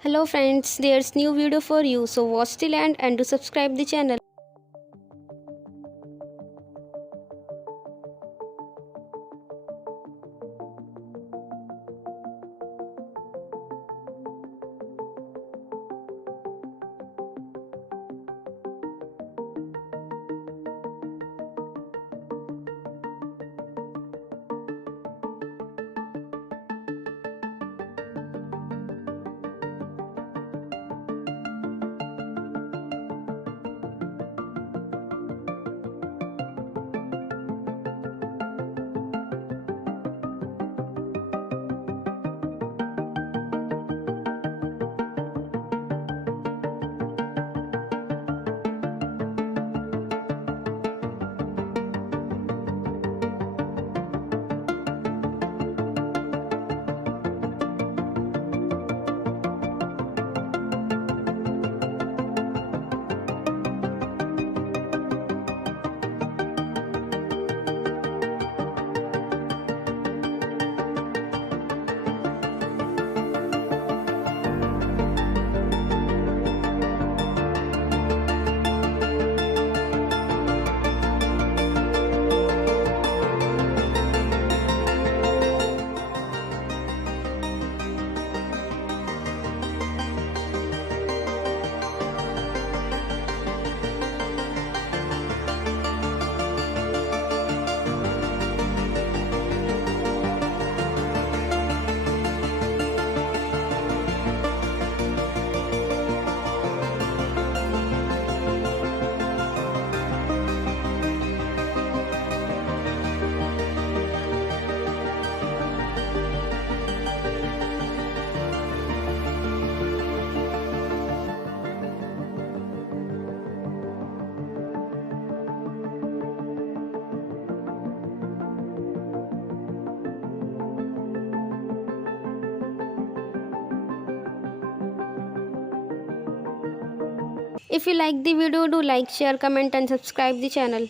Hello friends, there's new video for you, so watch till end and do subscribe the channel. If you like the video, do like, share, comment and subscribe the channel.